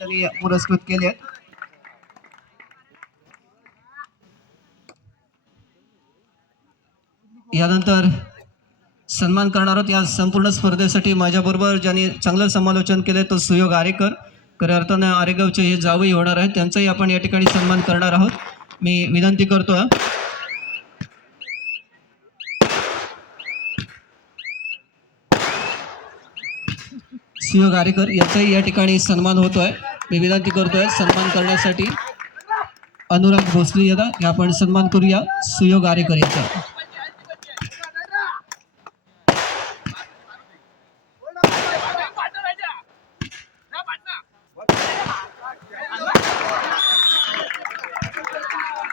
त्यांनी पुरस्कृत केले. यानंतर सन्मान करणार आहोत. या संपूर्ण स्पर्धेसाठी माझ्याबरोबर ज्यांनी चांगलं समालोचन केले तो सुयोग आरेकर. खऱ्या अर्थानं आरेगावचे हे जावई होणार आहेत, त्यांचाही आपण या ठिकाणी सन्मान करणार आहोत. मी विनंती करतो सुयोग आरेकर याचाही या ठिकाणी सन्मान होतोय. मी विनंती करतोय सन्मान करण्यासाठी अनुराग भोसले यांना आपण सन्मान करूया सुयोग आरेकर यांचा.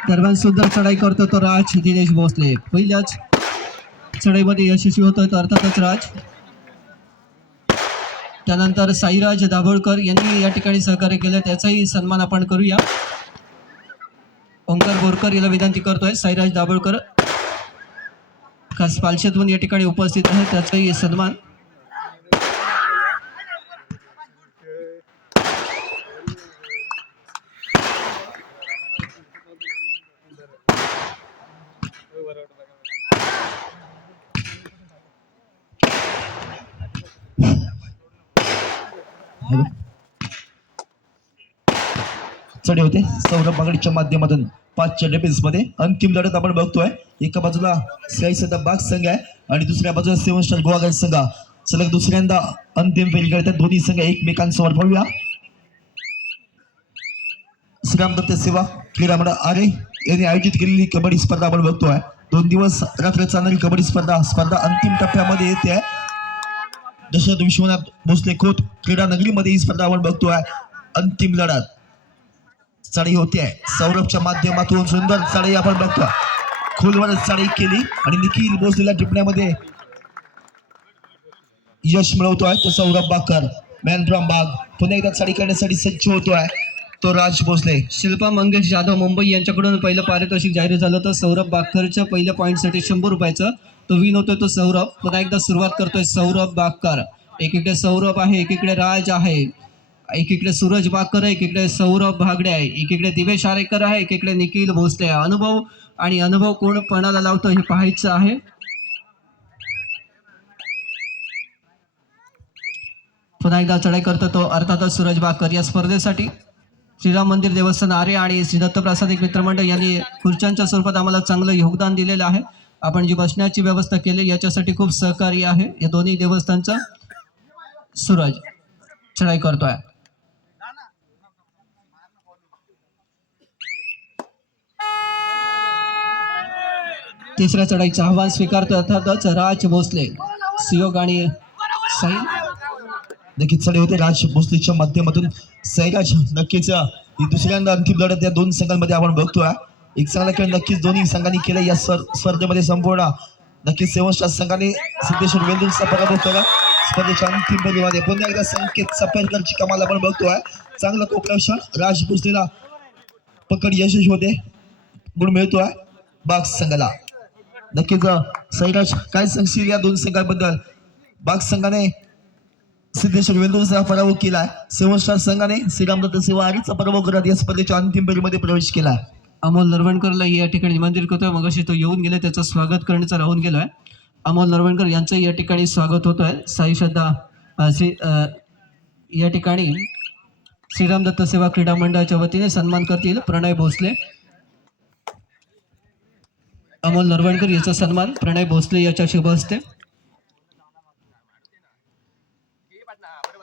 दरम्यान सुंदर चढाई करतो तो राज दिनेश भोसले. पहिल्याच चढाईमध्ये यशस्वी होतोय तो अर्थातच राज. त्यानंतर साईराज दाभोळकर यांनी या ठिकाणी सहकार्य केलं, त्याचाही सन्मान आपण करूया. ओंकार बोरकर याला विनंती करतोय. साईराज दाभोळकर खास पालशेतून या ठिकाणी उपस्थित आहे, त्याचाही सन्मान. चढे होते सौरभ बागडीच्या माध्यमातून 5च्या डेबिल्स मध्ये अंतिम लढत आपण बघतोय. एका बाजूला श्रेयसदा बाग संघ आहे आणि दुसऱ्या बाजूला 7 स्टार गोवागड संघ. सलग दुसऱ्यांदा अंतिम फेरी करतात दोन्ही संघ एकमेकांसमोर. पाहूया श्रीरामदत्त सेवा क्रीडा मंडळ आरे यांनी आयोजित केलेली कबड्डी स्पर्धा आपण बघतोय. 2 दिवस रात्र चालणारी कबड्डी स्पर्धा अंतिम टप्प्यामध्ये येते. दशरथ विश्वनाथ भोसले खोत क्रीडा नगरीमध्ये ही स्पर्धा आपण बघतोय. अंतिम लढत चढाई होते सौरभच्या माध्यमातून. सुंदर चढाई आपण बघतो, खोलवर चढाई केली आणि निखिल भोसलेला टिपण्यामध्ये यश मिळवतोय तो सौरभ बाकर. मॅन फ्रॉम बाग पुन्हा एकदा चढाई करण्यासाठी सज्ज होतोय तो राज भोसले. शिल्पा मंगेश जाधव मुंबई यांच्याकडून पहिलं पारितोषिक जाहीर झालं होतं. सौरभ बागकरच्या पहिल्या पॉईंटसाठी 100 रुपयाचं तो विन होतोय तो सौरभ. पुन्हा एकदा सुरुवात करतोय सौरभ बागकर. एकीकडे सौरभ आहे, एकीकडे राज आहे, एकीकडे सूरज बाकर आहे, एकीकडे सौरभ भागडे आहे, एकीकडे दिवेश आरेकर आहे, एकीकडे निखिल भोसले आहे. अनुभव कोण पणाला लावतो हे पाहायचं आहे. पुन्हा एकदा चढाई करतो तो अर्थातच सूरज बाकर. या स्पर्धेसाठी श्रीराम मंदिर देवस्थान आरे आणि श्री दत्तप्रसादिक मित्रमंडळ यांनी खुर्च्यांच्या स्वरूपात आम्हाला चांगलं योगदान दिलेलं आहे. आपण जी बसण्याची व्यवस्था केली याच्यासाठी खूप सहकार्य आहे या दोन्ही देवस्थानचं. सूरज चढाई करतोय. तिसऱ्या चढाईचं आव्हान स्वीकारतो अर्थातच राज भोसले. सुयोग आणि साई नक्कीच चढे होते राज भोसलेच्या माध्यमातून. सैराज नक्कीच ही दुसऱ्यांदा अंतिम लढत या दोन संघांमध्ये आपण बघतोय. एक चांगला खेळ नक्कीच दोन्ही संघांनी केला या स्पर्धेमध्ये. संपूर्ण नक्कीच 7 स्टार संघाने सिद्धेश्वर वेल्दूरचा पराभव केला स्पर्धेच्या अंतिम फेरीमध्ये. पुन्हा एकदा संकेत सफेरकरची कमाल आपण बघतोय. चांगला कोपराक्षण राज भोसलेला पकड यशस्वी होते, गुण मिळतोय बाग संघाला. नक्कीच सैराज काय सांगशील या दोन संघांबद्दल? बाग संघाने सिद्धेश्वर वेल्दूरचा पराभव केला, 7 स्टार संघाने श्रीरामदत्त सेवा आरेचा पराभव करत या स्पर्धेच्या अंतिम फेरीमध्ये प्रवेश केला. अमोल नरवणकरला या ठिकाणी निमंत्रित करतोय. मगाशी तो येऊन गेले, त्याचं स्वागत करण्याचा राहून गेलोय. अमोल नरवणकर यांचं या ठिकाणी स्वागत होत आहे. साई श्रद्धा या ठिकाणी श्रीरामदत्त सेवा क्रीडा मंडळाच्या वतीने सन्मान करतील प्रणय भोसले. अमोल नरवणकर याचा सन्मान प्रणय भोसले याच्या शुभ हस्ते.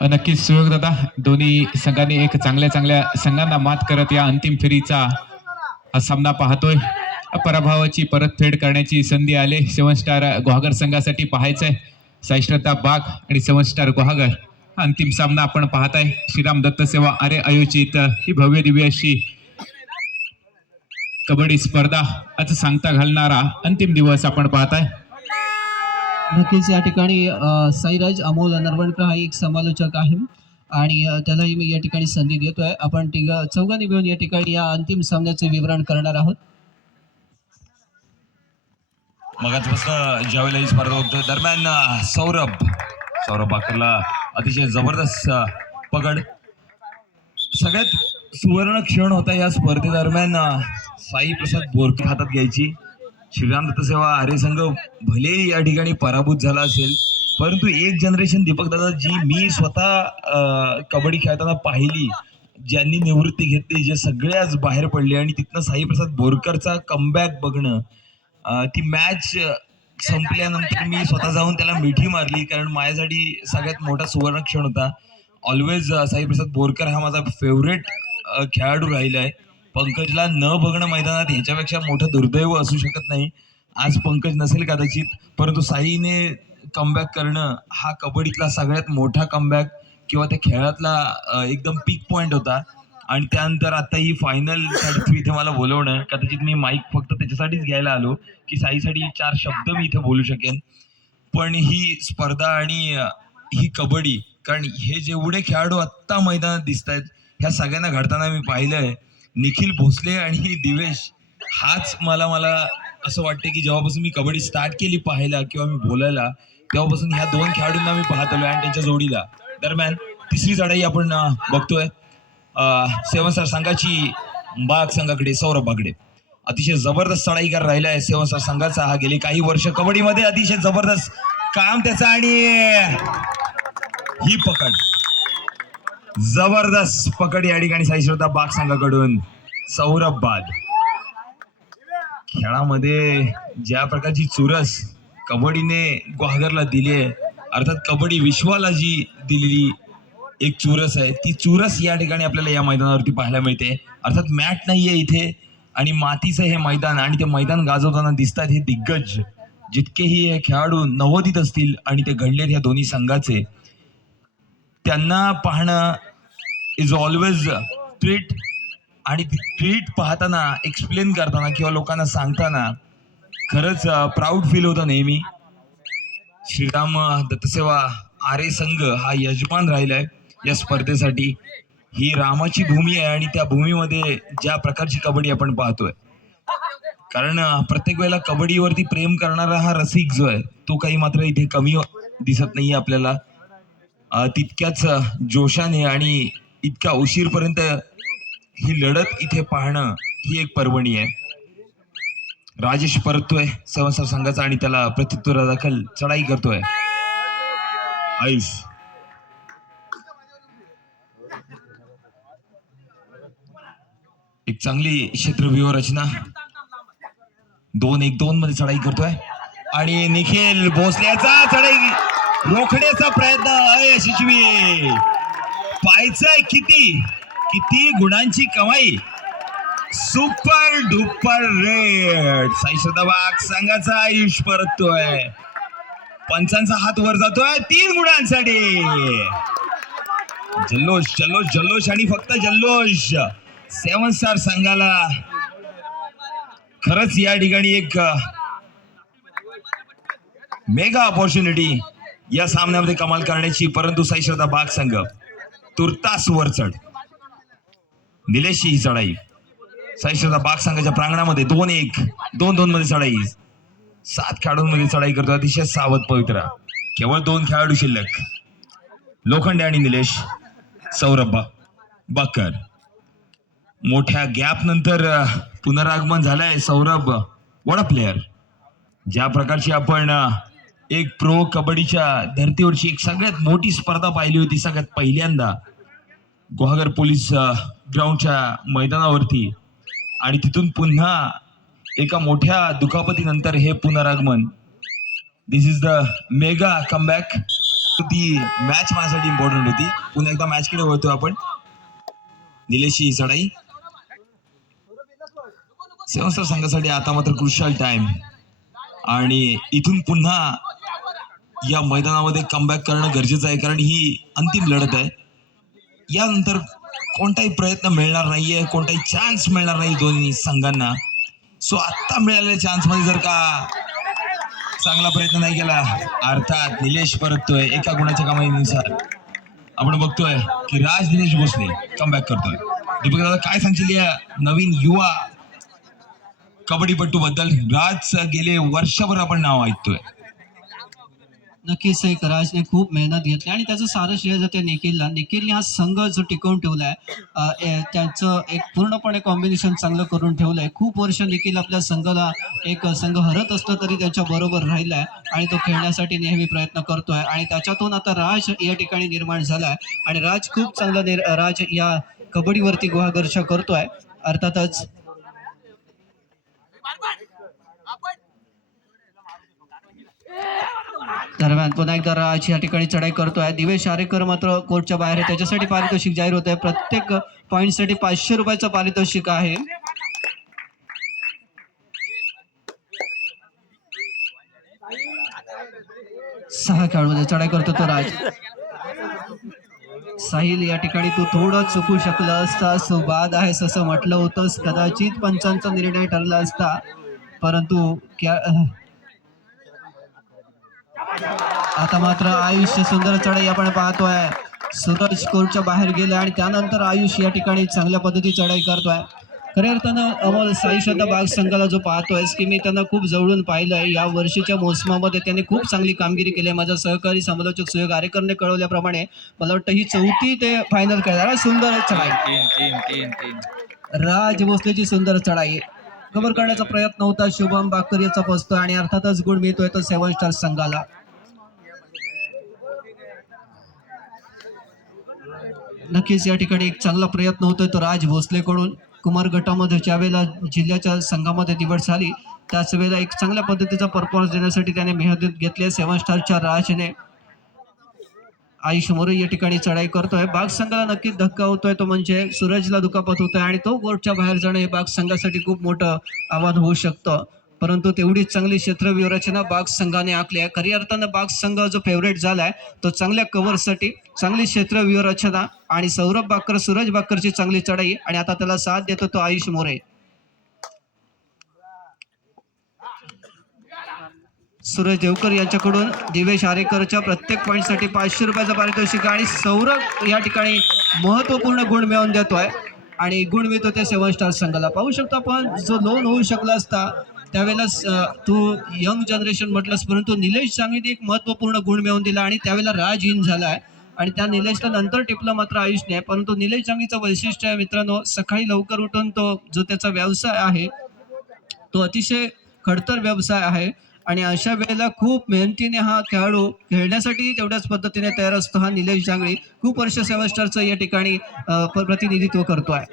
नक्कीच सुयोग दादा, दोन्ही संघांनी एक चांगल्या संघांना मात करत या अंतिम फेरीचा हा सामना पाहतोय. पराभवाची परतफेड करण्याची संधी आले 7 स्टार गुहागर संघासाठी. पाहायचंय साईश्रद्धा बाग आणि 7 स्टार गुहागर अंतिम सामना आपण पाहताय. श्रीराम दत्त सेवा आरे आयोजित ही भव्य दिव्य अशी कबड्डी स्पर्धा आज सांगता घालणारा अंतिम दिवस आपण पाहताय. नक्कीच या ठिकाणी साईराज अमोल नरवणकर हा एक समालोचक आहे आणि त्यालाही मी या ठिकाणी संधी देतोय. आपण चौघांनी मिळून या ठिकाणी या अंतिम सामन्याचे विवरण करणार आहोत. मगाचपासून ज्यावेळेला ही स्पर्धा होतो दरम्यान सौरभ बाकरला अतिशय जबरदस्त पकड सगळ्यात सुवर्ण क्षण होता या स्पर्धेदरम्यान साई प्रसाद बोरकर हातात घ्यायची. श्रीराम दत्तसेवा आर्य संघ भले या ठिकाणी पराभूत झाला असेल, परंतु एक जनरेशन दीपक दादा जी मी स्वतः कबड्डी खेळताना पाहिली, ज्यांनी निवृत्ती घेतली, जे सगळे आज बाहेर पडले आणि तिथनं साई प्रसाद बोरकरचा कमबॅक बघणं, ती मॅच संपल्यानंतर मी स्वतः जाऊन त्याला मिठी मारली, कारण माझ्यासाठी सगळ्यात मोठा सुवर्ण क्षण होता. ऑलवेज साईप्रसाद बोरकर हा माझा फेवरेट खेळाडू राहिला आहे. पंकजला न बघणं मैदानात ह्याच्यापेक्षा मोठं दुर्दैव असू शकत नाही. आज पंकज नसेल कदाचित, परंतु साईने कमबॅक करणं हा कबड्डीतला सगळ्यात मोठा कमबॅक किंवा त्या खेळातला एकदम पीक पॉईंट होता. आणि त्यानंतर आता ही फायनल साठी इथे मला बोलवणं, कदाचित मी माईक फक्त त्याच्यासाठीच घ्यायला आलो की साईसाठी 4 शब्द मी इथे बोलू शकेन. पण ही स्पर्धा आणि ही कबड्डी, कारण हे जेवढे खेळाडू आत्ता मैदानात दिसत आहेत ह्या सगळ्यांना घडताना मी पाहिलंय. निखिल भोसले आणि दिवेश हाच मला असं वाटतं की जेव्हापासून मी कबड्डी स्टार्ट केली पाहायला किंवा मी बोलायला, तेव्हापासून ह्या 2 खेळाडूंना मी पाहत आलोय आणि त्यांच्या जोडीला. दरम्यान तिसरी चढाई आपण बघतोय. 7 स्टार संघाची बाग संघाकडे सौरभ बागडे अतिशय जबरदस्त चढाईकार राहिला आहे 7 स्टार संघाचा. हा गेली काही वर्ष कबड्डीमध्ये अतिशय जबरदस्त काम त्याचा. आणि ही पकड, जबरदस्त पकड या ठिकाणी साई श्रद्धा बाग संघाकडून. सौरभ बाद खेळामध्ये ज्या प्रकारची चुरस कबड्डीने ग्वाहागरला दिली आहे, अर्थात कबड्डी विश्वाला जी दिलेली एक चुरस आहे, ती चुरस या ठिकाणी आपल्याला या मैदानावरती पाहायला मिळते. अर्थात मॅट नाहीये इथे आणि मातीचं हे मैदान, आणि ते मैदान गाजवताना दिसतात हे दिग्गज. जितकेही हे खेळाडू नव्वदीत असतील आणि ते घडलेत ह्या दोन्ही संघाचे, त्यांना पाहणं इज ऑलवेज ट्रीट. आणि ट्रीट पाहताना, एक्सप्लेन करताना किंवा लोकांना सांगताना खरंच प्राऊड फील होतं नेहमी. श्रीराम दत्तसेवा आर्य संघ हा यजमान राहिलाय या स्पर्धेसाठी. ही रामाची भूमी आहे आणि त्या भूमीमध्ये ज्या प्रकारची कबड्डी आपण पाहतोय, कारण प्रत्येक वेळेला कबड्डीवरती प्रेम करणारा हा रसिक जो आहे तो काही मात्र इथे कमी दिसत नाहीये आपल्याला. तितक्याच जोशाने आणि इतक्या उशीरपर्यंत ही लढत इथे पाहणं ही एक पर्वणी आहे. राजेश परततोय 7 स्टार संघाचा आणि त्याला प्रत्युत्तरादाखल चढाई करतोय आयुष. एक चांगली क्षेत्रव्यूह रचना, 2-1-2 मध्ये चढाई करतोय आणि निखिल भोसल्याचा चढाई रोखण्याचा प्रयत्न अयशस्वी. पाहायचंय किती गुणांची कमाई. Super duper raid. Sai Shraddha Bagh संघाचा आयुष परततोय. पंचांचा हात वर जातोय 3 गुणांसाठी. जल्लोष जल्लोष जल्लोष आणि फक्त जल्लोष. 7 स्टार संघाला खरंच या ठिकाणी एक मेगा ऑपॉर्च्युनिटी या सामन्यामध्ये कमाल करण्याची, परंतु साई श्रद्धा बाग संघ तुर्तास वर चढ. निलेशची ही चढाई साई श्रद्धा बाग संघाच्या प्रांगणामध्ये 2-1-2-2 मध्ये चढाई. 7 खेळाडूंमध्ये चढाई करतो. अतिशय सावध पवित्रा. केवळ 2 खेळाडू शिल्लक, लोखंडे आणि निलेश. सौरभ बाकर मोठ्या गॅप नंतर पुनरागमन झालंय. Saurabh what a player. ज्या प्रकारची आपण एक प्रो कबड्डीच्या धर्तीवरची एक सगळ्यात मोठी स्पर्धा पाहिली होती सगळ्यात पहिल्यांदा गुहागर पोलीस ग्राउंडच्या मैदानावरती, आणि तिथून पुन्हा एका मोठ्या दुखापतीनंतर हे पुनरागमन. दिस इज द मेगा कमबॅक. ती मॅच माझ्यासाठी इम्पॉर्टंट होती. पुन्हा एकदा मॅचकडे वळतो आपण. निलेशची ही चढाई 7 स्टार संघासाठी आता मात्र क्रुशियल टाइम, आणि इथून पुन्हा या मैदानामध्ये कमबॅक करणं गरजेचं आहे, कारण ही अंतिम लढत आहे. यानंतर कोणताही प्रयत्न मिळणार नाहीये, कोणताही चान्स मिळणार नाही दोन्ही संघांना. सो आता मिळालेल्या चान्स मध्ये जर का चांगला प्रयत्न नाही केला, अर्थात निलेश परततोय. एका गुणाच्या कमाईनुसार आपण बघतोय की राज दिनेश भोसले कमबॅक करतोय. दीपक दादा काय सांगशील या नवीन युवा कबड्डीपट्टू बद्दल? राज गेले वर्षभर आपण नाव ऐकतोय. नक्कीच एक राजने खूप मेहनत घेतली आणि त्याचं सारं श्रेय जाते निखिलला. निखिलने हा संघ जो टिकवून ठेवलाय, त्यांचं एक पूर्णपणे कॉम्बिनेशन चांगलं करून ठेवलंय. खूप वर्ष निखिल आपल्या संघाला एक संघ हरत असलं तरी त्याच्या बरोबर राहिलाय आणि तो खेळण्यासाठी नेहमी प्रयत्न करतोय आणि त्याच्यातून आता राज या ठिकाणी निर्माण झालाय आणि राज खूप चांगला राज या कबड्डीवरती गुहागर्षा करतोय. अर्थातच दरम्यान पुन्हा एकदा राज या ठिकाणी चढाई करतोय. दिवेश आरेकर मात्र कोर्टच्या बाहेर आहे. त्याच्यासाठी पारितोषिक जाहीर होत आहे. प्रत्येक पॉईंटसाठी 500 रुपयाचं पारितोषिक आहे. सहा खेळाडूमध्ये चढाई करतो तो राज. साहिल या ठिकाणी तू थोडं चुकू शकला असतास, बाद आहेस असं म्हटलं होतंस, कदाचित पंचांचा निर्णय ठरला असता, परंतु आता मात्र आयुष सुंदर चढाई आपण पाहतोय. सूरज कोर्टच्या बाहेर गेले आणि त्यानंतर आयुष या ठिकाणी चांगल्या पद्धती चढाई करतोय. खऱ्या अर्थानं अमोल साई श्रद्धा बाग संघाला जो पाहतोय की मी त्यांना खूप जवळून पाहिलंय. या वर्षीच्या मोसमामध्ये त्यांनी खूप चांगली कामगिरी केली आहे. माझा सहकारी समालोचक सुयोग आरेकरने कळवल्याप्रमाणे मला वाटतं ही 4थी ते फायनल खेळणार. सुंदर चढाई, राज भोसलेची सुंदर चढाई कव्हर करण्याचा प्रयत्न होता. शुभम बाकर याचा पोचतोय आणि अर्थातच गुण मिळतोय तो 7 स्टार संघाला. नक्कीच या ठिकाणी एक चांगला प्रयत्न होतोय तो राज भोसलेकडून. कुमार गटामध्ये ज्या वेळेला जिल्ह्याच्या संघामध्ये निवड झाली त्याच वेळेला एक चांगल्या पद्धतीचा परफॉर्मन्स देण्यासाठी त्याने मेहनत घेतली. 7 स्टारच्या राजने आयुष मोरे या ठिकाणी चढाई करतोय. बाग संघाला नक्कीच धक्का होतोय तो म्हणजे सूरजला दुखापत होतोय आणि तो कोर्टच्या बाहेर जाणं हे बाग संघासाठी खूप मोठं आव्हान होऊ शकतं. परंतु तेवढीच चांगली क्षेत्र व्यूहरचना बाग संघाने आखली आहे. खऱ्या अर्थानं बाग संघ जो फेवरेट झालाय तो चांगल्या कव्हरसाठी चांगली क्षेत्र व्यूहरचना आणि सौरभ बाकर सूरज बाकरची चांगली चढाई आणि आता त्याला साथ देतो तो आयुष मोरे. सूरज देवकर यांच्याकडून दिवेश आरेकरच्या प्रत्येक पॉईंटसाठी 500 रुपयाचं पारितोषिक आणि सौरभ या ठिकाणी महत्वपूर्ण गुण मिळवून देतोय आणि गुण मिळतो ते 7 स्टार संघाला. पाहू शकतो आपण जो लोन होऊ शकला असता त्यावेळेला तू यंग जनरेशन म्हटलंस, परंतु निलेश चांगली एक महत्वपूर्ण गुण मिळवून दिला आणि त्यावेळेला राज इन झालाय आणि त्या निलेशला नंतर टिपलं मात्र आयुषने. परंतु निलेश चांगलीचं वैशिष्ट्य आहे मित्रांनो, सकाळी लवकर उठून तो जो त्याचा व्यवसाय आहे तो अतिशय खडतर व्यवसाय आहे आणि अशा वेळेला खूप मेहनतीने हा खेळाडू खेळण्यासाठी तेवढ्याच पद्धतीने तयार असतो. हा निलेश जांगळे खूप वर्ष 7 स्टारचं या ठिकाणी प्रतिनिधित्व करतोय.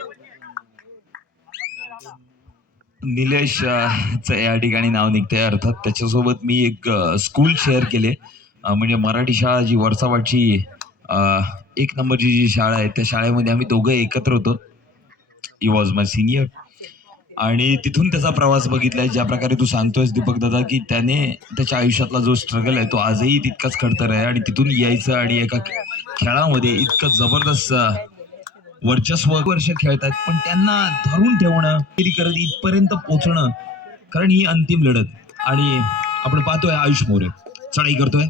निलेश चं या ठिकाणी नाव निघतंय. अर्थात त्याच्यासोबत मी एक स्कूल शेअर केले, म्हणजे मराठी शाळा जी वरसावाडची 1 नंबरची जी शाळा आहे त्या शाळेमध्ये आम्ही दोघं एकत्र होतो. ही वॉज माय सिनियर आणि तिथून त्याचा प्रवास बघितलाय. ज्या प्रकारे तू सांगतोयस दीपक दादा की त्याने त्याच्या आयुष्यातला जो स्ट्रगल आहे तो आजही तितकाच खडतर आहे आणि तिथून यायचं आणि एका खेळामध्ये इतकं जबरदस्त वर्चस्व वर्ष खेळतात पण त्यांना धरून ठेवणं करत इथपर्यंत पोहोचणं, कारण ही अंतिम लढत. आणि आपण पाहतोय आयुष मोरे चढाई करतोय.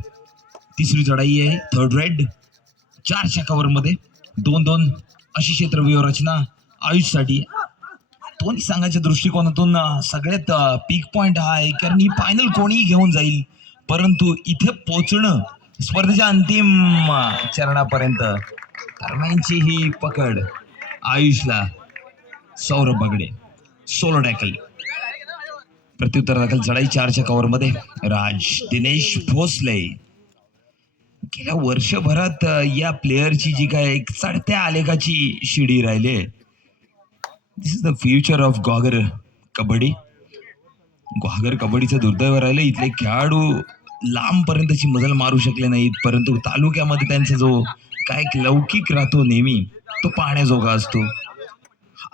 3री चढाई आहे, 3rd रेड. 4 कव्हरमध्ये 2-2 अशी क्षेत्र व्यूहरचना आयुषसाठी. दोन्ही संघाच्या दृष्टिकोनातून सगळ्यात पीक पॉइंट हा आहे, कारण ही फायनल कोणीही घेऊन जाईल परंतु इथे पोहोचणं स्पर्धेच्या अंतिम चरणापर्यंत दरम्यानची ही पकड आयुषला. सौरभ बगडे सोलो टॅकल, प्रत्युत्तर दाखल चढाई 4 कव्हरमध्ये राज दिनेश भोसले. गेल्या वर्षभरात या प्लेयरची जी काय एक चढत्या आलेखाची शिडी राहिली. This is the future of Guhagar kabaddi. Guhagar कबड्डीचं दुर्दैव राहिलं, इथले खेळाडू लांबपर्यंतची मजल मारू शकले नाहीत, परंतु तालुक्यामध्ये त्यांचा जो काय एक लौकिक राहतो नेहमी तो पाहण्याजोगा असतो.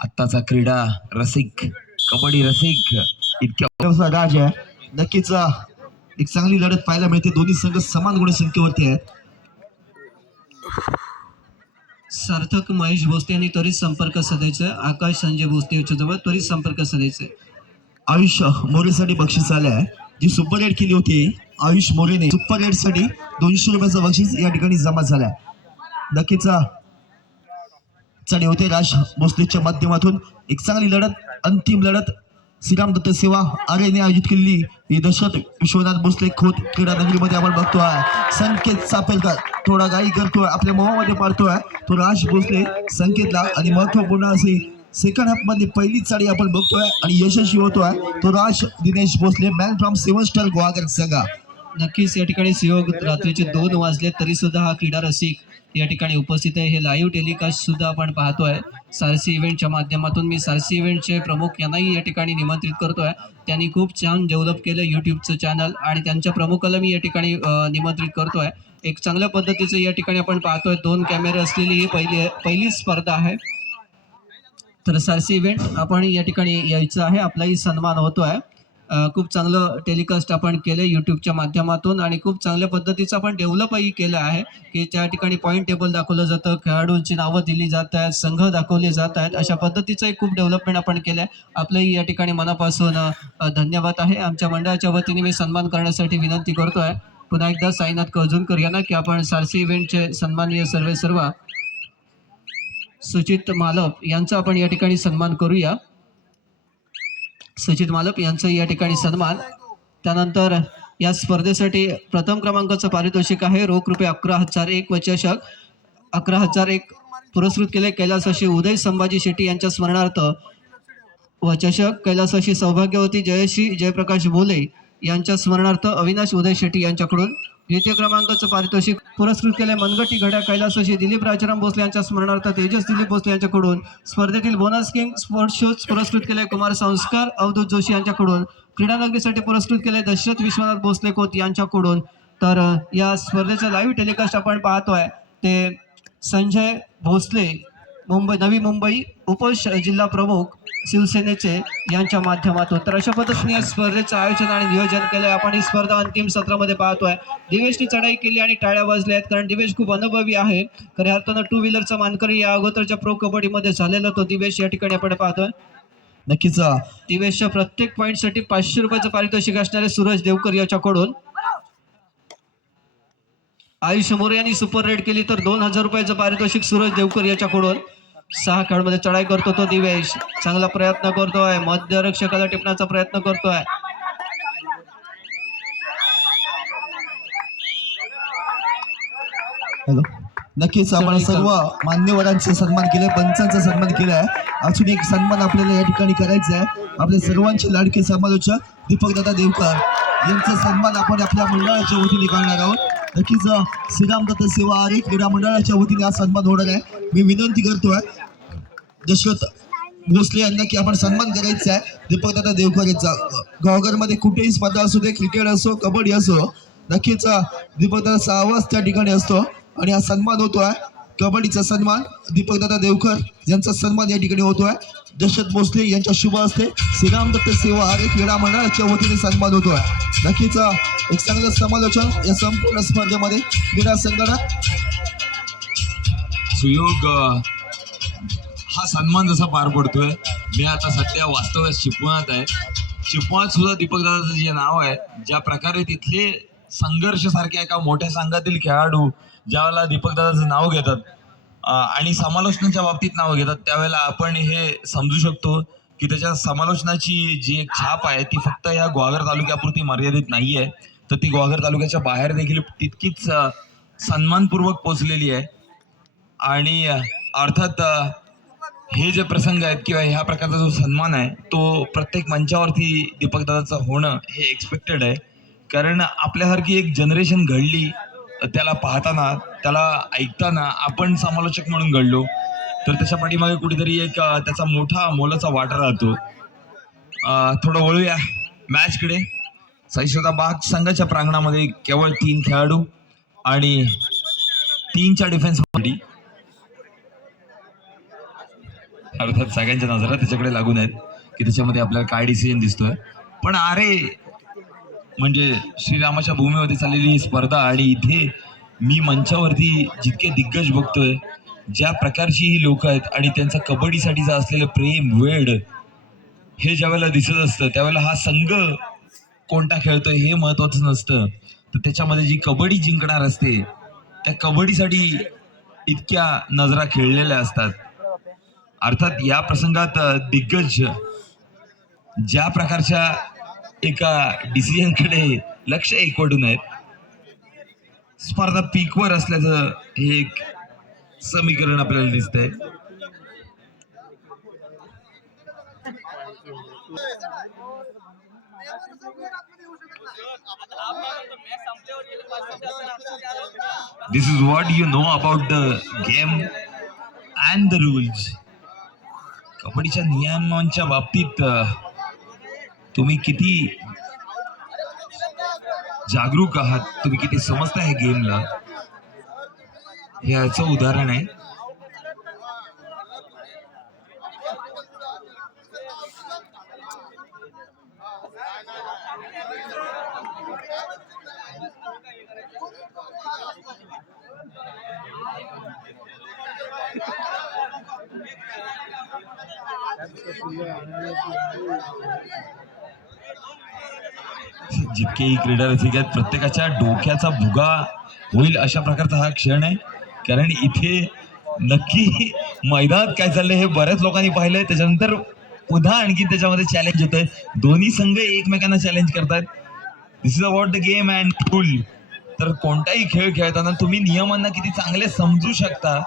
आत्ताचा क्रीडा रसिक, कबड्डी रसिक इतक्या राज आहे. नक्कीच एक चांगली लढत पाहायला मिळते. दोन्ही संघ समान गुणसंख्येवरती आहेत. सार्थक महेश भोसले यांनी त्वरित संपर्क साधायचा. आकाश संजय भोसले याच्या जवळ त्वरित संपर्क साधायचे. आयुष मोरेसाठी बक्षीस आले आहे. जी सुपर रेड केली होती आयुष मोरेने, सुपर रेड साठी 200 रुपयाचं बक्षीस या ठिकाणी जमा झालाय. नक्कीच चढे होते राज भोसलेच्या माध्यमातून एक चांगली लढत, अंतिम लढत श्रीराम दत्त सेवा आर्यने आयोजित केलेली ही दशरथ विश्वनाथ भोसले खोत क्रीडा नगरीमध्ये आपण बघतोय. संकेत सापेलकर थोडा गाई करतोय, आपल्या मोहामध्ये पाडतोय तो राज भोसले संकेतला, आणि महत्वपूर्ण अशी सेकंड हाफ मध्ये पहिलीच साडी आपण बघतोय आणि यशस्वी होतोय तो Raj Dinesh Bhosale, man from 7 star Guhagar संघा. नक्कीच या ठिकाणी सहयोग रात्रीचे 2 वाजले तरी सुद्धा हा क्रीडा रसिक या ठिकाणी उपस्थित आहे. हे लाईव्ह टेलिकास्ट सुद्धा आपण पाहतोय सारसी इव्हेंटच्या माध्यमातून. मी सारसी इव्हेंटचे प्रमुख यांनाही या ठिकाणी निमंत्रित करतोय. त्यांनी खूप छान डेव्हलप केलं यूट्यूबचं चॅनल, आणि त्यांच्या प्रमुखाला मी या ठिकाणी निमंत्रित करतोय. एक चांगल्या पद्धतीचं या ठिकाणी आपण पाहतोय 2 कॅमेरे असलेली ही पहिली स्पर्धा आहे. तर सारसी इव्हेंट आपण या ठिकाणी यायचं आहे, आपलाही सन्मान होतोय. खूप चांगलं टेलिकास्ट आपण केलं यूट्यूबच्या माध्यमातून, आणि खूप चांगल्या पद्धतीचं आपण डेव्हलपही केलं आहे की त्या ठिकाणी पॉईंट टेबल दाखवलं जातं, खेळाडूंची नावं दिली जात आहेत, संघ दाखवले जात आहेत. अशा पद्धतीचं एक खूप डेव्हलपमेंट आपण केलं आहे. आपलंही या ठिकाणी मनापासून धन्यवाद आहे. आमच्या मंडळाच्या वतीने मी सन्मान करण्यासाठी विनंती करतोय पुन्हा एकदा साईनाथ कळजुनकर यांना की आपण सारसी इव्हेंटचे सन्माननीय सर्व सुचित मालप यांचा आपण या ठिकाणी सन्मान करूया. सचित मालप यांचं या ठिकाणी सन्मान. त्यानंतर या स्पर्धेसाठी प्रथम क्रमांकाचं पारितोषिक आहे रोख रुपये 11,001 व चषक 11,001 पुरस्कृत केले कैलासाशी उदय संभाजी शेट्टी यांच्या स्मरणार्थ, व चषक कैलासाशी सौभाग्यवती जयश्री जयप्रकाश बोले यांच्या स्मरणार्थ अविनाश उदय शेट्टी यांच्याकडून. द्वितीय क्रमांकाचं पारितोषिक पुरस्कृत केले मनगटी घड्या कैलासाशी दिलीप राजाराम भोसले यांच्या स्मरणार्थ तेजस दिलीप भोसले यांच्याकडून. स्पर्धेतील बोनस किंग स्पोर्ट्स शूज पुरस्कृत केले कुमार संस्कार अवधूत जोशी यांच्याकडून. क्रीडा नगरीसाठी पुरस्कृत केले दशरथ विश्वनाथ भोसले खोत यांच्याकडून. तर या स्पर्धेचं लाईव्ह टेलिकास्ट आपण पाहतोय ते संजय भोसले नवी मुंबई जिल्हा प्रमुख शिवसेनेचे यांच्या माध्यमातून. तर अशा पद्धतीने या स्पर्धेचं आयोजन आणि नियोजन केलंय. आपण ही स्पर्धा अंतिम सत्रामध्ये पाहतोय. दिवेशनी चढाई केली आणि टाळ्या वाजल्या आहेत, कारण दिवेश खूप अनुभवी आहे. खऱ्या अर्थानं 2 व्हीलरचा मानकरी या अगोदरच्या प्रो कबड्डीमध्ये झालेला तो दिवेश या ठिकाणी आपण पाहतोय. नक्कीच दिवेशच्या प्रत्येक पॉईंटसाठी 500 रुपयाचं पारितोषिक असणारे सूरज देवकर याच्याकडून. आयुष मोरे यांनी सुपर रेड केली तर 2,000 रुपयाचं पारितोषिक सूरज देवकर याच्याकडून. 6 खेळामध्ये चढाई करतो तो दिवेश, चांगला प्रयत्न करतोय, मध्यरक्षकाला टिपण्याचा प्रयत्न करतोय. हॅलो, नक्कीच आपण सर्व मान्यवरांचे सन्मान केले, पंचांचा सन्मान केलाय. अजून एक सन्मान आपल्याला या ठिकाणी करायचा आहे. आपल्या सर्वांचे लाडके समालोचक दीपकदादा देवकर यांचा सन्मान आपण आपल्या मंडळाच्या वतीने करणार आहोत. नक्कीच श्रीराम दत्त सेवा आर्य क्रीडा मंडळाच्या वतीने हा सन्मान होणार आहे. मी विनंती करतोय दशरथ भोसले यांना की आपण सन्मान करायचा आहे दीपकदादा देवकर यांचा. गावघरमध्ये कुठेही स्पर्धा असू दे, क्रिकेट असो कबड्डी असो, नक्कीच दीपकदादाचा आवाज त्या ठिकाणी असतो आणि हा सन्मान होतोय. कबड्डीचा सन्मान दीपकदादा देवकर यांचा सन्मान या ठिकाणी होतोय. दशरथ भोसले यांच्या शुभ हस्ते श्रीराम दत्त सेवा आर्य क्रीडा मंडळाच्या वतीने सन्मान होतोय. नक्कीच एक चांगलं समालोचन या संपूर्ण स्पर्धेमध्ये क्रीडा संघटक सुयोग हा सन्मान जसा पार पडतोय. मी आता सध्या वास्तव्यात चिपळुणात आहे. चिपळुणात सुद्धा दीपकदादाचं जे नाव आहे, ज्या प्रकारे तिथले संघर्ष सारख्या एका मोठ्या संघातील खेळाडू ज्यावेळेला दीपकदादाचं नाव घेतात आणि समालोचनाच्या बाबतीत नाव घेतात, त्यावेळेला आपण हे समजू शकतो की त्याच्या समालोचनाची जी एक छाप आहे ती फक्त या ग्वाल्हेर तालुक्यापुरती मर्यादित नाही आहे, तर ती ग्वाल्हेर तालुक्याच्या बाहेर देखील तितकीच सन्मानपूर्वक पोचलेली आहे. आणि अर्थात हे जे प्रसंग आहेत किंवा ह्या प्रकारचा जो सन्मान आहे तो प्रत्येक मंचावरती दीपकदादाचं होणं हे एक्सपेक्टेड आहे. कारण आपल्यासारखी एक जनरेशन घडली, त्याला पाहताना त्याला ऐकताना आपण समालोचक म्हणून घडलो, तर त्याच्या पाठीमागे कुठेतरी एक त्याचा मोठा मोलाचा वाटा राहतो. थोडं वळूया मॅचकडे. साईश्रद्धा बाग संघाच्या प्रांगणामध्ये केवळ 3 खेळाडू आणि 3च्या डिफेन्समध्ये. अर्थात सगळ्यांच्या नजरा त्याच्याकडे लागून आहेत की त्याच्यामध्ये आपल्याला काय डिसिजन दिसतोय. पण अरे म्हणजे श्रीरामाच्या भूमीमध्ये चाललेली ही स्पर्धा, आणि इथे मी मंचावरती जितके दिग्गज बघतोय, ज्या प्रकारची ही लोक आहेत आणि त्यांचं कबड्डीसाठीचं असलेलं प्रेम वेळ हे ज्यावेळेला दिसत असतं त्यावेळेला हा संघ कोणता खेळतोय हे महत्वाचं नसतं, तर त्याच्यामध्ये जी कबड्डी जिंकणार असते त्या कबड्डीसाठी इतक्या नजरा खेळलेल्या असतात. अर्थात या प्रसंगात दिग्गज ज्या प्रकारच्या एका डिसिजन कडे लक्ष एकवटून आहेत, स्पर्धा पीकवर असल्याचं हे एक समीकरण आपल्याला दिसतंय. This is what you know about the game and the rules. कबड्डीच्या नियमांच्या बाबतीत तुम्ही किती जागरूक आहात, तुम्ही किती समजता ह्या गेमला, हे याचं उदाहरण आहे. जितकेही क्रीडा रसिक आहेत, प्रत्येकाच्या डोक्याचा भुगा होईल अशा प्रकारचा हा क्षण आहे. कारण इथे नक्की मैदानात काय चाललंय हे बऱ्याच लोकांनी पाहिलंय. त्याच्यानंतर पुन्हा आणखी त्याच्यामध्ये चॅलेंज होत आहे. दोन्ही संघ एकमेकांना चॅलेंज करतात. This is about the game and rule. तर कोणताही खेळ खेळताना तुम्ही नियमांना किती चांगले समजू शकता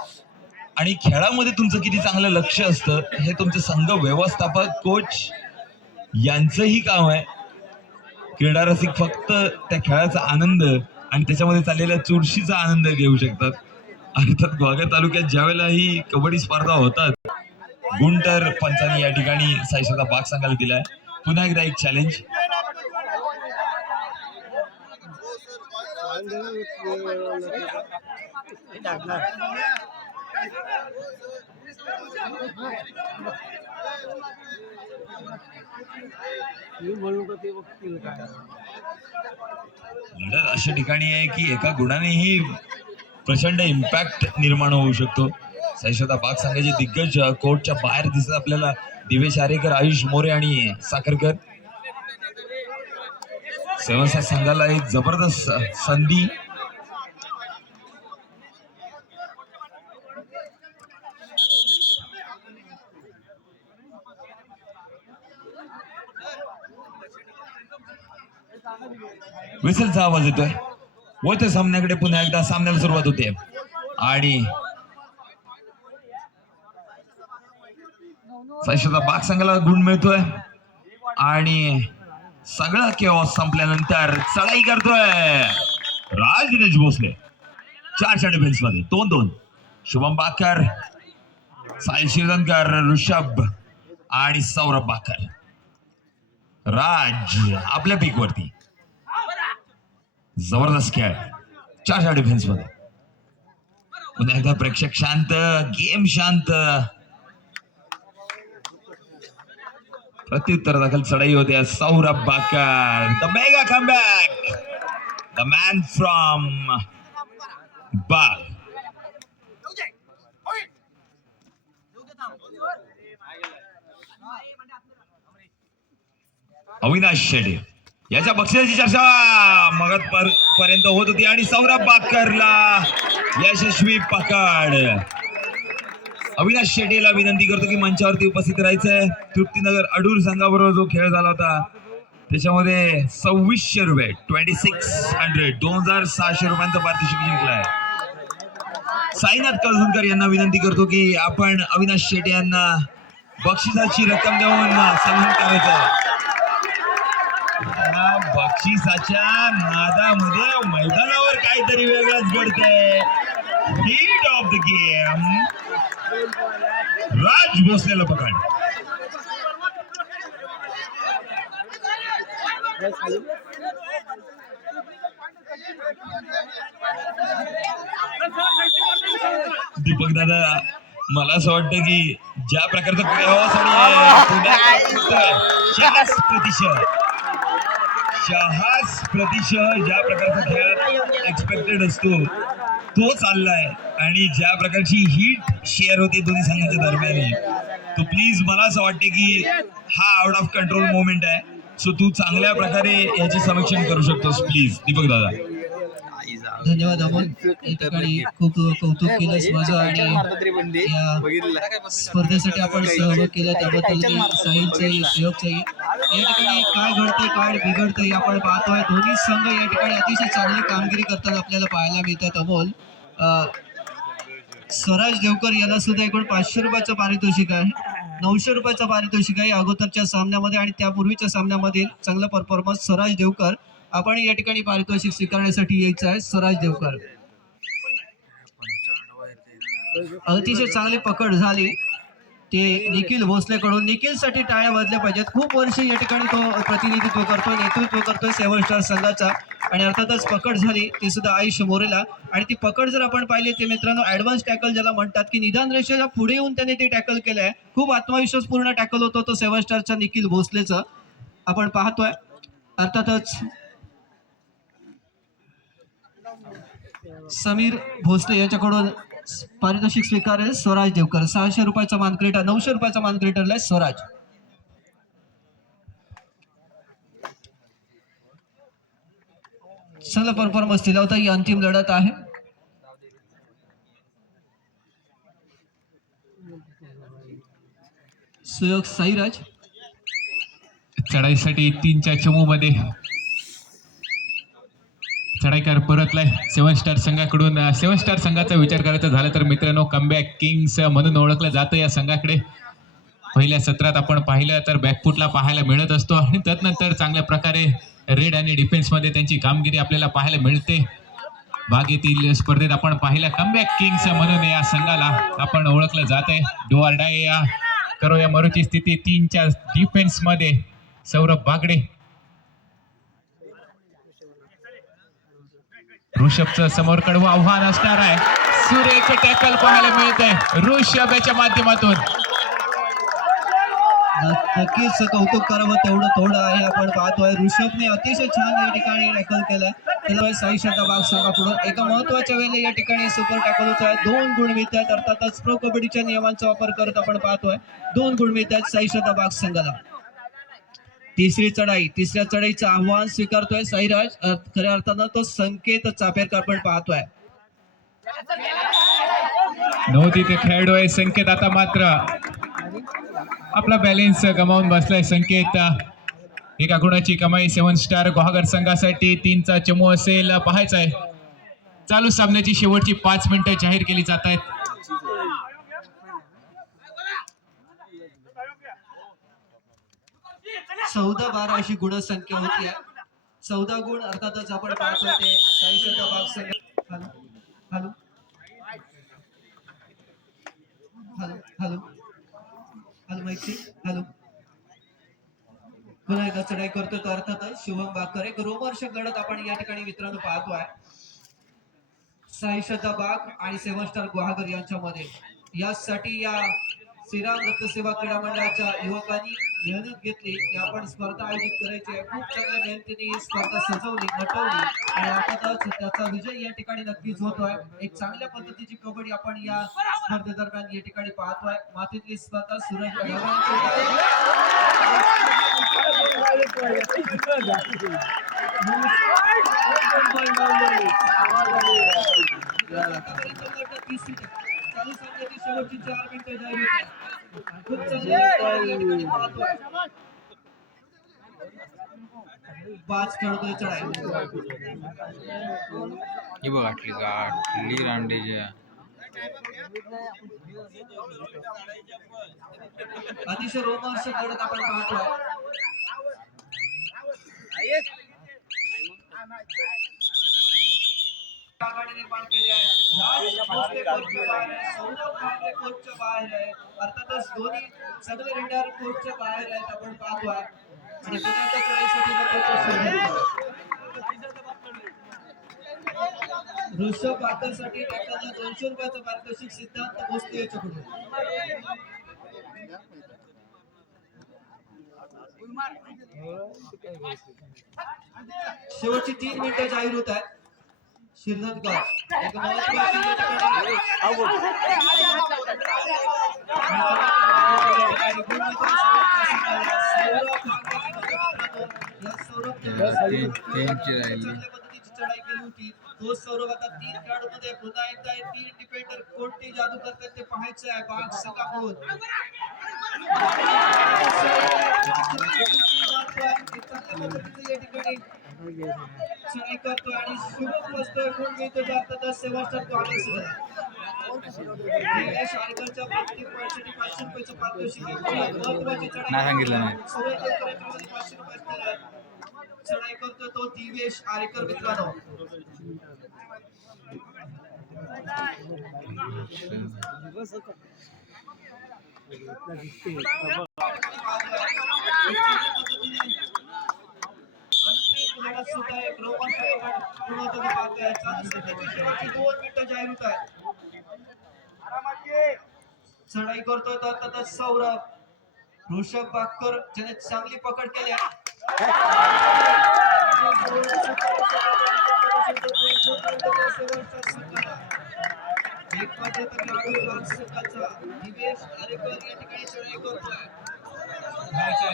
आणि खेळामध्ये तुमचं किती चांगलं लक्ष असतं, हे तुमचे संघ व्यवस्थापक, कोच यांचंही काम आहे. क्रीडा रसिक फक्त त्या खेळाचा आनंद आणि त्याच्यामध्ये चाललेल्या चुरशीचा आनंद घेऊ शकतात. अर्थात घोघर तालुक्यात ज्यावेळेला ही कबड्डी स्पर्धा होतात, गुंटर पंचांनी या ठिकाणी साईश्रद्धा बाग संघाला दिलाय. पुन्हा एकदा एक चॅलेंज. लढत अशा ठिकाणी आहे की एका गुणानेही प्रचंड इम्पॅक्ट निर्माण होऊ शकतो. साईश्रद्धा बाग संघाचे दिग्गज कोर्टच्या बाहेर दिसत आपल्याला दिवेश आरेकर, आयुष मोरे आणि साखरकर. सेवन संघाला एक जबरदस्त संधी. विसलचा आवाज येतोय व त्या सामन्याकडे पुन्हा एकदा सामन्याला सुरुवात होते आणि साईश्रद्धा बाग संघाला गुण मिळतोय आणि सगळा केओस संपल्यानंतर चढाई करतोय राज दिनेश भोसले. 4 डिफेन्स मध्ये 2-2. शुभम बाकर, साहिल शिरदनकर, ऋषभ आणि सौरभ बाकर. राज आपल्या पीक वरती. जबरदस्त खेळ 4 डिफेन्स मध्ये. पुन्हा एकदा प्रेक्षक शांत, गेम शांत. प्रत्युत्तर दाखल चढाई होते. सौरभ बाकर, the mega comeback, the man from बाग. अविनाश शेडे याच्या बक्षिसाची चर्चा मगत पर्यंत होत होती आणि सौरभ बाकरला यशस्वी पकड. अविनाश शेटेला विनंती करतो की मंचावरती उपस्थित राहायचंय. तृप्तीनगर अडूर संघाबरोबर जो खेळ झाला होता त्याच्यामध्ये 2600 रुपये 2600 2600 रुपयांचा पारितोषिक जिंकलाय. साईनाथ कळसुंकर यांना विनंती करतो की आपण अविनाश शेटे यांना बक्षिसाची रक्कम देऊन सन्मान करायचा. बक्षिसाच्या नादामध्ये मैदानावर काहीतरी वेगळंच घडतंय. हिट ऑफ द गेम, राज भोसलेला पकड. दीपक दादा, मला असं वाटतं की ज्या प्रकारचा प्रवास आणि 60% ज्या प्रकारचा खेळ एक्सपेक्टेड असतो तो चाललाय आणि ज्या प्रकारची हिट शेअर होते दोन्ही संघांच्या दरम्यान, तो प्लीज मला असं वाटते की हा आउट ऑफ कंट्रोल मोमेंट आहे. सो तू चांगल्या प्रकारे याचे समीक्षण करू शकतोस प्लीज दीपक दादा. धन्यवाद अमोल. या ठिकाणी खूप कौतुक केलंस माझं आणि या स्पर्धेसाठी आपण सहभाग केला त्याबद्दल मी साहिलचंही सहयोगचंही या ठिकाणी काय घडतंय काय बिघडतंय आपण पाहतोय. दोन्ही संघ या ठिकाणी अतिशय चांगली कामगिरी करतात आपल्याला पाहायला मिळतात. अमोल स्वराज देवकर याला सुद्धा एकूण 500 रुपयाचं पारितोषिक आहे. 900 रुपयाचं पारितोषिक आहे अगोदरच्या सामन्यामध्ये आणि त्यापूर्वीच्या सामन्यामध्ये चांगला परफॉर्मन्स स्वराज देवकर. आपण या ठिकाणी पारितोषिक स्वीकारण्यासाठी यायचं आहे. स्वराज देवकर अतिशय चांगली पकड झाली ते निखिल भोसलेकडून. निखिलसाठी टाळ्या वाजल्या पाहिजेत. खूप वर्ष या ठिकाणी तो प्रतिनिधित्व करतोय, नेतृत्व करतोय 7 स्टार संघाचा आणि अर्थातच पकड झाली ती सुद्धा आयुष मोरेला. आणि ती पकड जर आपण पाहिली ते मित्रांनो ऍडव्हान्स टॅकल ज्याला म्हणतात की निदान रेषेच्या पुढे येऊन त्याने ते टॅकल केलंय. खूप आत्मविश्वासपूर्ण टॅकल होतो तो 7 स्टारचा निखिल भोसलेचं आपण पाहतोय. अर्थातच समीर भोसले यांच्याकडून पारितोषिक स्वीकारेल स्वराज देवकर. 600 रुपयाचा मानक्रीटर, 900 रुपयाचा मानक्रीटरला स्वराज. चांगला परफॉर्मन्स दिला होता. ही अंतिम लढत आहे. सुयोग साईराज चढाईसाठी 3च्या चमूमध्ये चढाईकार परतलाय 7 स्टार संघाकडून. 7 स्टार संघाचा विचार करायचा झाला तर मित्रांनो कमबॅक किंग्स म्हणून ओळखलं जातं या संघाकडे. पहिल्या सत्रात आपण पाहिलं तर बॅकफुटला पाहायला मिळत असतो आणि त्यानंतर चांगल्या प्रकारे रेड आणि डिफेन्समध्ये त्यांची कामगिरी आपल्याला पाहायला मिळते. बागेतील स्पर्धेत आपण पाहिलं कमबॅक किंग्स म्हणून या संघाला आपण ओळखलं जात आहे. डू ऑर डाय या करो या मरूची स्थिती 3च्या डिफेन्समध्ये सौरभ बागडे. ऋषभचं समोर कडवं आव्हान असणार आहे. सुरेख टॅकल पाहायला मिळत आहे ऋषभ याच्या माध्यमातून. नक्कीच कौतुक करावं तेवढं थोडं आहे. आपण पाहतोय ऋषभने अतिशय छान या ठिकाणी टॅकल केलाय. त्याला साई शताबाग संघाकडून एका महत्वाच्या वेळेला या ठिकाणी सुपर टॅकल होत आहे. 2 गुण मिळतात. अर्थातच प्रो कबड्डीच्या नियमांचा वापर करत आपण पाहतोय 2 गुण मिळतात साई शताबाग संघाला. तिसरी चढाई, तिसऱ्या चढाईचं आव्हान स्वीकारतोय साईराज. खऱ्या अर्थानं तो संकेत चापेरकर आपण पाहतोय. नव्हती ते खेळाडू आहे संकेत. आता मात्र आपला बॅलेन्स गमावून बसलाय संकेत. एका गुणाची कमाई 7 स्टार गुहागर संघासाठी. 3चा चमू असेल पाहायचा आहे. चालू सामन्याची शेवटची 5 मिनिटं जाहीर केली जात आहेत. 14-12 अशी गुणसंख्या होती. 14 गुण अर्थातच आपण पाहतोय ते साई शताबाग संघ. हॅलो हॅलो हॅलो हॅलो माहिती हॅलो. पुन्हा एकदा चढाई करतोय तो अर्थातच शुभम बाकर. एक रोमहर्षक लढत आपण या ठिकाणी मित्रांनो पाहतोय साई शताबाग आणि 7 स्टार गुहागर यांच्यामध्ये. यासाठी या श्रीराम रक्तसेवा क्रीडा मंडळाच्या युवकांनी मेहनत घेतली की आपण स्पर्धा आयोजित करायची आहे. खूप चांगल्या मेहनतीने ही स्पर्धा सजवली नटवली आणि अर्थातच त्याचा विजय या ठिकाणी नक्कीच होतोय. एक चांगल्या पद्धतीची कबड्डी आपण या स्पर्धेदरम्यान या ठिकाणी पाहतोय. मातीतली स्पर्धा सूरज चालू सामन्याची शेवटची 4 मिनिटं जाहीर होत आहे. खूप चांगल्या या ठिकाणी पाहतोय 5 खेळतोय चढाई. ही बघ आटली रांडेच्या अतिशय रोमांचक लढत आपण पाहतोय. आघाडी निर्माण केली आहे. राज भोसले कोचच्या बाहेर आहे. सौरभ बागडे कोचच्या बाहेर आहे. अर्थातच दोन्ही सगळे रेडर कोचच्या बाहेर आहेत आपण पाहतोय. आणि पुण्याच्या चढाईसाठी ऋषभ बाकरसाठी टॅकलला 200 रुपयाचं पारितोषिक सिद्धांत भोसले याच्याकडून. शेवटची 3 मिनिटं जाहीर होत आहेत. शिरनतगाव एक महत्त्वाची चढाई केली होती. तो सौरभ आता 3 खेळाडूंमध्ये पुन्हा एकदा 3 डिफेंडर कोणती जादू करतात ते पाहायचं आहे. बाग संघाकडून पद्धतीने या ठिकाणी चढाई करतोय आणि शुभम बसतोय गुण मिळतो अर्थातच सेवास्टर गॉगल सुद्धा शाळेकरच्या प्रत्येक पॉईंटसाठी 500 रुपयाचं पारितोषिक आहे. महत्त्वाची चढाई नाही सांगितलं नाही. सुरुवात करायची 500 रुपये असणार आहे. चढाई करतोय तो दिवेश आरेकर मित्रांनो. सुद्धा एक रोमांचक पूर्णत्वाला पाहतोय. चालू सत्राची शेवटची 2 मिनिटं जाहीर होत आहेत. चढाई करतोय तर आता सौरभ ऋषभ बाकर ज्याने चांगली पकड केली आहे. एक मध्ये तर खेळाडू संघाचा दिवेश आरेकर या ठिकाणी चढाई करतोय.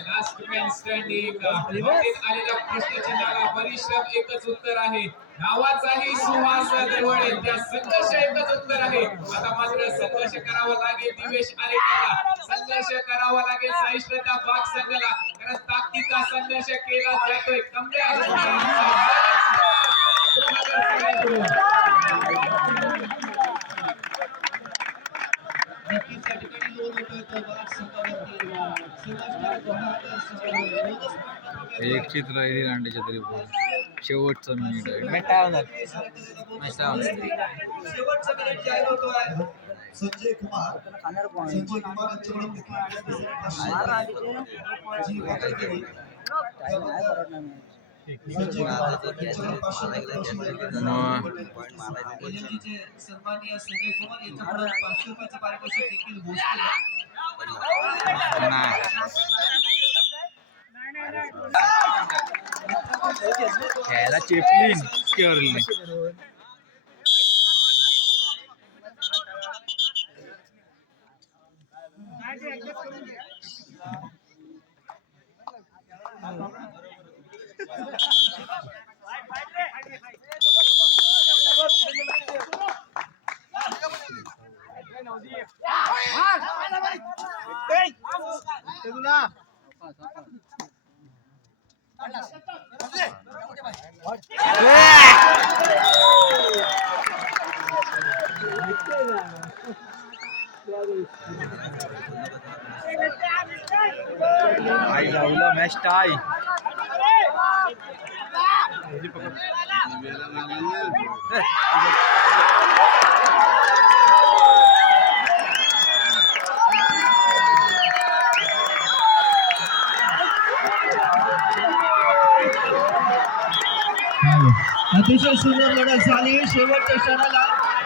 लास्ट मॅन स्टँडिंग आलेल्या प्रश्नचिन्हाला परिश्रम एकच उत्तर आहे. नावाचाही सुहास दरवळे त्या संघर्ष एकच उत्तर आहे. आता मात्र संघर्ष करावा लागेल दिवेश आरेकरला, संघर्ष करावा लागेल साई श्रद्धा बाग संघाला, कारण ताकदीचा संघर्ष केला जातोय. नक्कीच या ठिकाणी लोन होतोय तो बाग संघावरती. सेवास्टर गॉगल संघाला एक चित्र एडी रांडेच्या तरी बोल शेवटचा मिनिट आहे. शेवटचा मिनिट जाहीर होतोय. संजय कुमार यांच्याकडून जी वाकडी केली. संजय कुमार यांच्याकडून 500 एलएनजीचे सन्माननीय संजय कुमार यांच्याकडून 500 रुपयाचं पारितोषिक देखील घोषित खेळायला चेपलीन केअरली आई लावला मॅच टाय. अतिशय सुंदर लढत झाली. शेवटच्या क्षणाला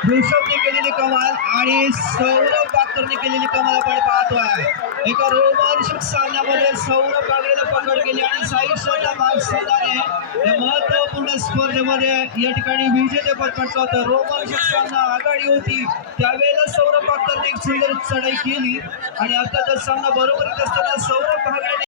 ऋषभने केलेली कमाल आणि सौरभ बाकरने केलेली कमाल आपण पाहतोय. एका रोमांचक सामन्यामध्ये सौरभ बागेला पकड केली आणि साई श्रद्धा बाग संघाने या महत्वपूर्ण स्पर्धेमध्ये या ठिकाणी विजेतेपद पटकावलं. रोमांचक सामना आघाडी होती त्यावेळेला सौरभ बाकरने एक सुंदर चढाई केली आणि आता सामना बरोबरीत असताना सौरभ बागेने